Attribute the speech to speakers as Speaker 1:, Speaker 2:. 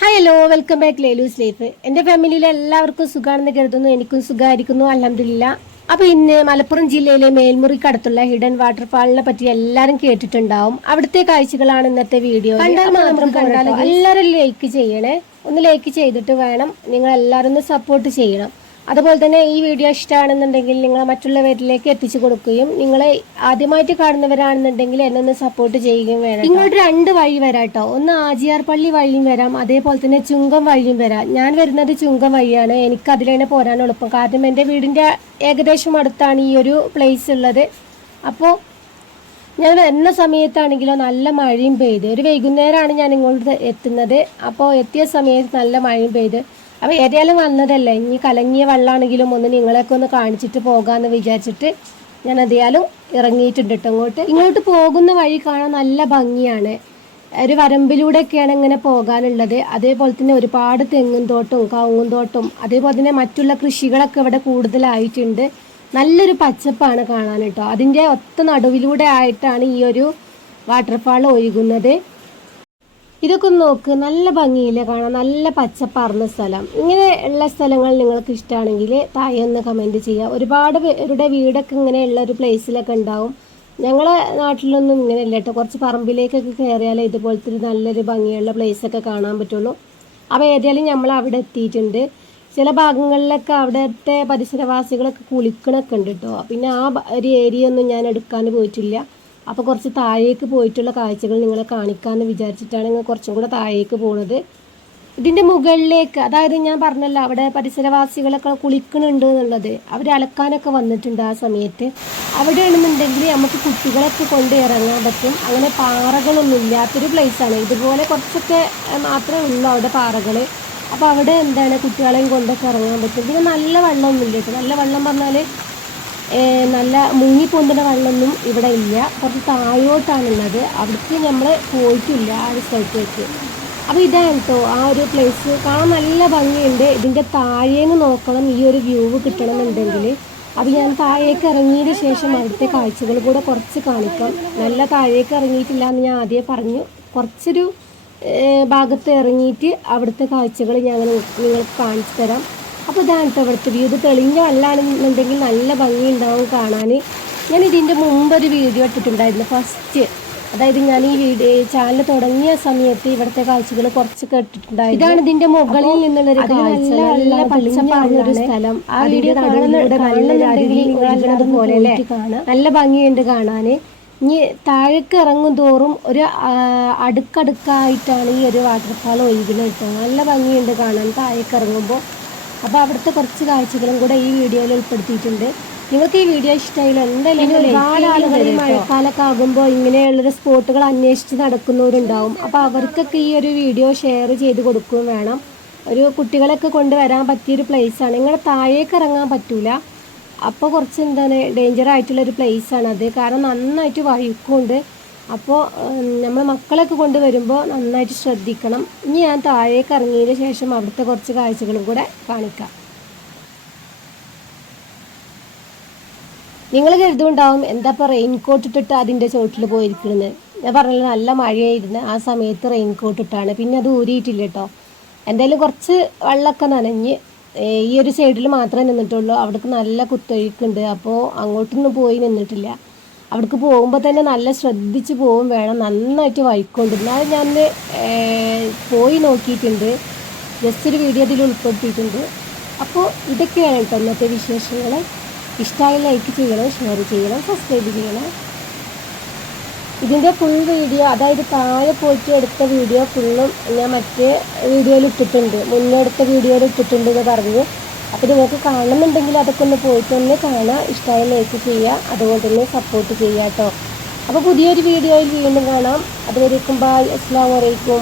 Speaker 1: Hi hello welcome back ലേലൂസ് life എന്റെ ഫാമിലിയിലെ എല്ലാവർക്കും സുഖമാണെന്ന് കരുതുന്നു. എനിക്കും സുഖമായിരിക്കുന്നു. അലഹമില്ല അപ്പോൾ ഇന്ന് മലപ്പുറം ജില്ലയിലെ മേൽമുറിക്കടുത്തുള്ള ഹിഡൻ വാട്ടർഫാളിനെ പറ്റി എല്ലാവരും കേട്ടിട്ടുണ്ടാവും. അവിടുത്തെ കാഴ്ചകളാണ് ഇന്നത്തെ വീഡിയോ കണ്ടാൽ മാത്രം കണ്ടാൽ എല്ലാവരും ലൈക്ക് ചെയ്യണേ. ഒന്ന് ലൈക്ക് ചെയ്തിട്ട് വേണം. നിങ്ങൾ എല്ലാവരും ഒന്ന് സപ്പോർട്ട് ചെയ്യണം. അതുപോലെ തന്നെ ഈ വീഡിയോ ഇഷ്ടമാണെന്നുണ്ടെങ്കിൽ നിങ്ങൾ മറ്റുള്ളവരിലേക്ക് എത്തിച്ചു കൊടുക്കുകയും നിങ്ങളെ ആദ്യമായിട്ട് കാണുന്നവരാണെന്നുണ്ടെങ്കിൽ എന്നെ ഒന്ന് സപ്പോർട്ട് ചെയ്യുകയും വേണം ഇങ്ങോട്ട് രണ്ട് വഴി വരാം കേട്ടോ. ഒന്ന് ആജിയാർ പള്ളി വഴിയും വരാം. അതേപോലെ തന്നെ ചുങ്കം വഴിയും വരാം. ഞാൻ വരുന്നത് ചുങ്കം വഴിയാണ്. എനിക്ക് അതിലാണ് പോരാൻ എളുപ്പം. കാരണം എന്റെ വീടിന്റെ ഏകദേശം അടുത്താണ് ഈ ഒരു പ്ലേസ് ഉള്ളത്. അപ്പോൾ ഞാൻ വരുന്ന സമയത്താണെങ്കിലോ നല്ല മഴയും പെയ്ത്. ഒരു വൈകുന്നേരമാണ് ഞാൻ ഇങ്ങോട്ട് എത്തുന്നത്. അപ്പോൾ എത്തിയ സമയത്ത് നല്ല മഴയും പെയ്ത്. അപ്പോൾ ഏതായാലും വന്നതല്ലേ? ഇനി കലങ്ങിയ വെള്ളമാണെങ്കിലും ഒന്ന് നിങ്ങളെയൊക്കെ ഒന്ന് കാണിച്ചിട്ട് പോകാന്ന് വിചാരിച്ചിട്ട് ഞാൻ അതായാലും ഇറങ്ങിയിട്ടുണ്ട് കേട്ടോ ഇങ്ങോട്ട്. ഇങ്ങോട്ട് പോകുന്ന വഴി കാണാൻ നല്ല ഭംഗിയാണ്. ഒരു വരമ്പിലൂടെയൊക്കെയാണ് ഇങ്ങനെ പോകാനുള്ളത്. അതേപോലെ തന്നെ ഒരുപാട് തെങ്ങും തോട്ടവും കവുങ്ങും തോട്ടവും അതേപോലെ തന്നെ മറ്റുള്ള കൃഷികളൊക്കെ ഇവിടെ കൂടുതലായിട്ടുണ്ട്. നല്ലൊരു പച്ചപ്പാണ് കാണാൻ കേട്ടോ അതിന്റെ ഒത്ത നടുവിലൂടെ ആയിട്ടാണ് ഈ ഒരു വാട്ടർഫാൾ ഒഴുകുന്നത്. ഇതൊക്കെ നോക്ക്. നല്ല ഭംഗിയില്ല കാണാൻ? നല്ല പച്ചപ്പാർന്ന സ്ഥലം. ഇങ്ങനെ ഉള്ള സ്ഥലങ്ങൾ നിങ്ങൾക്ക് ഇഷ്ടമാണെങ്കിൽ താഴെ ഒന്ന് കമന്റ് ചെയ്യുക. ഒരുപാട് പേരുടെ വീടൊക്കെ ഇങ്ങനെയുള്ള ഒരു പ്ലേസിലൊക്കെ ഉണ്ടാവും. ഞങ്ങളെ നാട്ടിലൊന്നും ഇങ്ങനെയല്ല കേട്ടോ. കുറച്ച് പറമ്പിലേക്കൊക്കെ കയറിയാലേ ഇതുപോലത്തെ ഒരു നല്ലൊരു ഭംഗിയുള്ള പ്ലേസൊക്കെ കാണാൻ പറ്റുള്ളൂ. അപ്പോൾ ഏതായാലും നമ്മൾ അവിടെ എത്തിയിട്ടുണ്ട്. ചില ഭാഗങ്ങളിലൊക്കെ അവിടുത്തെ പരിസരവാസികളൊക്കെ കുളിക്കണൊക്കെ ഉണ്ട് കേട്ടോ. പിന്നെ ആ ഒരു ഏരിയ ഒന്നും ഞാൻ എടുക്കാൻ പോയിട്ടില്ല. അപ്പോൾ കുറച്ച് താഴേക്ക് പോയിട്ടുള്ള കാഴ്ചകൾ നിങ്ങളെ കാണിക്കാമെന്ന് വിചാരിച്ചിട്ടാണ് ഞങ്ങൾ കുറച്ചും കൂടെ താഴേക്ക് പോണത്. ഇതിന്റെ മുകളിലേക്ക് അതായത് ഞാൻ പറഞ്ഞല്ലോ അവിടെ പരിസരവാസികളൊക്കെ കുളിക്കണുണ്ട് എന്നുള്ളത്. അവർ അലക്കാനൊക്കെ വന്നിട്ടുണ്ട് ആ സമയത്ത്. അവിടെയാണെന്നുണ്ടെങ്കിൽ നമുക്ക് കുട്ടികളൊക്കെ കൊണ്ട് ഇറങ്ങാൻ പറ്റും. അങ്ങനെ പാറകളൊന്നും ഇല്ലാത്തൊരു പ്ലേസാണ് ഇതുപോലെ കുറച്ചൊക്കെ മാത്രമേ ഉള്ളൂ അവിടെ പാറകൾ അപ്പോൾ അവിടെ എന്താണ് കുട്ടികളെയും കൊണ്ടൊക്കെ ഇറങ്ങാൻ പറ്റും. പിന്നെ നല്ല വെള്ളമൊന്നുമില്ല കേട്ടോ. നല്ല വെള്ളം പറഞ്ഞാൽ നല്ല മുങ്ങിപ്പൊന്തുന്ന വെള്ളമൊന്നും ഇവിടെ ഇല്ല. കുറച്ച് താഴോട്ടാണുള്ളത്. അവിടേക്ക് നമ്മൾ പോയിട്ടില്ല ആ ഒരു സ്ഥലത്തേക്ക് അപ്പോൾ ഇതാണ് കേട്ടോ ആ ഒരു പ്ലേസ് കാണാൻ നല്ല ഭംഗിയുണ്ട്. ഇതിന്റെ താഴേന്ന് നോക്കണം. ഈ ഒരു വ്യൂ കിട്ടണമെന്നുണ്ടെങ്കിൽ അപ്പോൾ ഞാൻ താഴേക്ക് ഇറങ്ങിയതിന് ശേഷം അവിടുത്തെ കാഴ്ചകൾ കൂടെ കുറച്ച് കാണിക്കാം. നല്ല താഴേക്ക് ഇറങ്ങിയിട്ടില്ല എന്ന് ഞാൻ ആദ്യം പറഞ്ഞു. കുറച്ചൊരു ഭാഗത്ത് ഇറങ്ങിയിട്ട് അവിടുത്തെ കാഴ്ചകൾ ഞാൻ നിങ്ങൾക്ക് കാണിച്ചു തരാം. അപ്പോൾ ഇതാണ് കേട്ടോ ഇവിടുത്തെ വ്യൂ ഇത് തെളിഞ്ഞ വെള്ളമാണെന്നുണ്ടെങ്കിൽ നല്ല ഭംഗിയുണ്ടാവും കാണാൻ ഞാൻ ഇതിന്റെ മുമ്പ് ഒരു വീഡിയോ ഇട്ടിട്ടുണ്ടായിരുന്നു. ഫസ്റ്റ് അതായത് ഞാൻ ഈ വീഡിയോ ചാനൽ തുടങ്ങിയ സമയത്ത് ഇവിടുത്തെ കാഴ്ചകൾ കുറച്ചൊക്കെ ഇട്ടിട്ടുണ്ടായിരുന്നു ഇതാണ് ഇതിന്റെ മുകളിൽ നിന്നുള്ളൊരു കാഴ്ച. നല്ല പച്ചപ്പാർന്ന ഒരു സ്ഥലം. ആ വീഡിയോ പോലെ നല്ല ഭംഗിയുണ്ട് കാണാൻ ഇനി താഴേക്ക് ഇറങ്ങും തോറും ഒരു അടുക്കടുക്കായിട്ടാണ് ഈ ഒരു വാട്ടർഫാൾ ഒഴുകുന്നത് കേട്ടോ. നല്ല ഭംഗിയുണ്ട് കാണാൻ. താഴേക്ക് ഇറങ്ങുമ്പോൾ അപ്പോൾ അവിടുത്തെ കുറച്ച് കാഴ്ചകളും കൂടെ ഈ വീഡിയോയിൽ ഉൾപ്പെടുത്തിയിട്ടുണ്ട്. നിങ്ങൾക്ക് ഈ വീഡിയോ ഇഷ്ടമായില്ല എന്തായാലും ഒരുപാട് ആളുകൾ ഈ മഴക്കാലമൊക്കെ ആകുമ്പോൾ ഇങ്ങനെയുള്ളൊരു സ്പോട്ടുകൾ അന്വേഷിച്ച് നടക്കുന്നവരുണ്ടാവും. അപ്പോൾ അവർക്കൊക്കെ ഈ ഒരു വീഡിയോ ഷെയർ ചെയ്ത് കൊടുക്കുകയും വേണം. ഒരു കുട്ടികളൊക്കെ കൊണ്ടുവരാൻ പറ്റിയൊരു പ്ലേസാണ് നിങ്ങളെ താഴേക്ക് ഇറങ്ങാൻ പറ്റൂല. അപ്പോൾ കുറച്ച് എന്താണ് ഡേഞ്ചർ ആയിട്ടുള്ളൊരു പ്ലേസാണ് അത്. കാരണം നന്നായിട്ട് വഴുക്കുണ്ട്. അപ്പോൾ നമ്മൾ മക്കളൊക്കെ കൊണ്ടുവരുമ്പോൾ നന്നായിട്ട് ശ്രദ്ധിക്കണം. ഇനി ഞാൻ താഴേക്ക് ഇറങ്ങിയതിന് ശേഷം അവിടുത്തെ കുറച്ച് കാഴ്ചകളും കൂടെ കാണിക്കാം. നിങ്ങൾ കരുതുണ്ടാവും എന്താ ഇപ്പോൾ റെയിൻകോട്ട് ഇട്ടിട്ട് അതിന്റെ ചോട്ടിൽ പോയിരിക്കുന്നത് ഞാൻ പറഞ്ഞല്ലോ നല്ല മഴയായിരുന്നു ആ സമയത്ത് റെയിൻകോട്ട് ഇട്ടാണ്. പിന്നെ അത് ഊരിയിട്ടില്ല കേട്ടോ. എന്തായാലും കുറച്ച് വെള്ളമൊക്കെ നനഞ്ഞ് ഈ ഒരു സൈഡിൽ മാത്രമേ നിന്നിട്ടുള്ളൂ. അവിടേക്ക് നല്ല കുത്തൊഴുക്കുണ്ട്. അപ്പോൾ അങ്ങോട്ടൊന്നും പോയി നിന്നിട്ടില്ല. അവിടേക്ക് പോകുമ്പോൾ തന്നെ നല്ല ശ്രദ്ധിച്ച് പോകും വേണം നന്നായിട്ട് വൈക്കൊണ്ട് ഞാൻ ഞാൻ പോയി നോക്കിയിട്ടുണ്ട്. ജസ്റ്റ് ഒരു വീഡിയോ അതിൽ ഉൾപ്പെടുത്തിയിട്ടുണ്ട്. അപ്പോൾ ഇതൊക്കെയാണ് കേട്ടോ ഇന്നത്തെ വിശേഷങ്ങൾ ഇഷ്ടമായി ലൈക്ക് ചെയ്യണം ഷെയർ ചെയ്യണം സബ്സ്ക്രൈബ് ചെയ്യണം. ഇതിന്റെ ഫുൾ വീഡിയോ അതായത് താഴെ പോയിട്ട് എടുത്ത വീഡിയോ ഫുള്ളും ഞാൻ മറ്റേ വീഡിയോയിൽ ഇട്ടിട്ടുണ്ട്. മുന്നേ എടുത്ത വീഡിയോയിൽ ഇട്ടിട്ടുണ്ട് എന്ന് പറഞ്ഞു. അപ്പോൾ നിങ്ങൾക്ക് കാണണമെന്നുണ്ടെങ്കിൽ അതൊക്കെ ഒന്ന് പോയിട്ട് ഒന്ന് കാണാം ഇഷ്ടമായ ലൈക്ക് ചെയ്യുക. അതുപോലെ തന്നെ സപ്പോർട്ട് ചെയ്യുക കേട്ടോ. അപ്പോൾ പുതിയൊരു വീഡിയോയിൽ വീണ്ടും കാണാം. അതുവരേക്കും ബായ് അസ്സാം വലൈക്കും